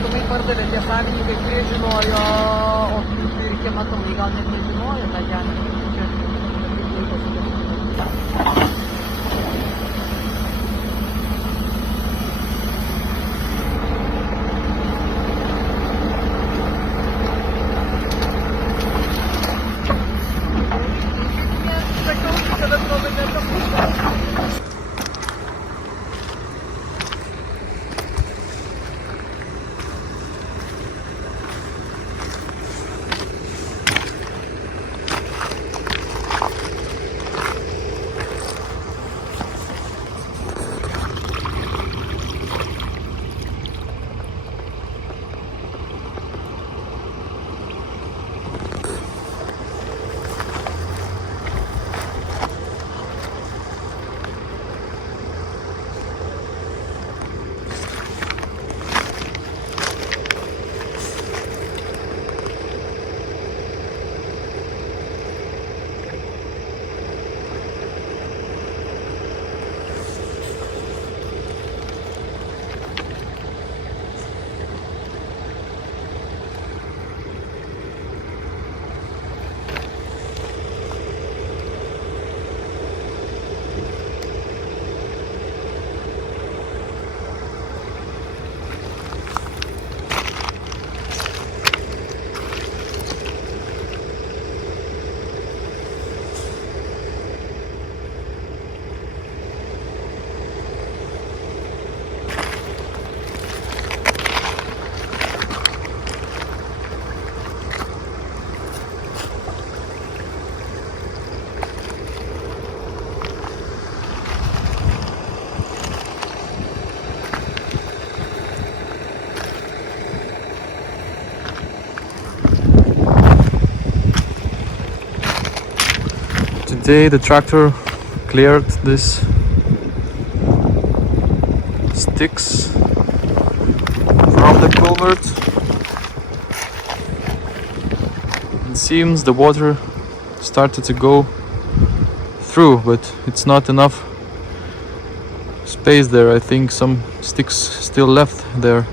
matomai pardavė, tie savininkai, kurie žinojo, o pirkė matomai gal net nežinojo tą žemę. Čia laiko sudėti. Today the tractor cleared this sticks from the culvert. It seems the water started to go through, but it's not enough space there. I think some sticks still left there.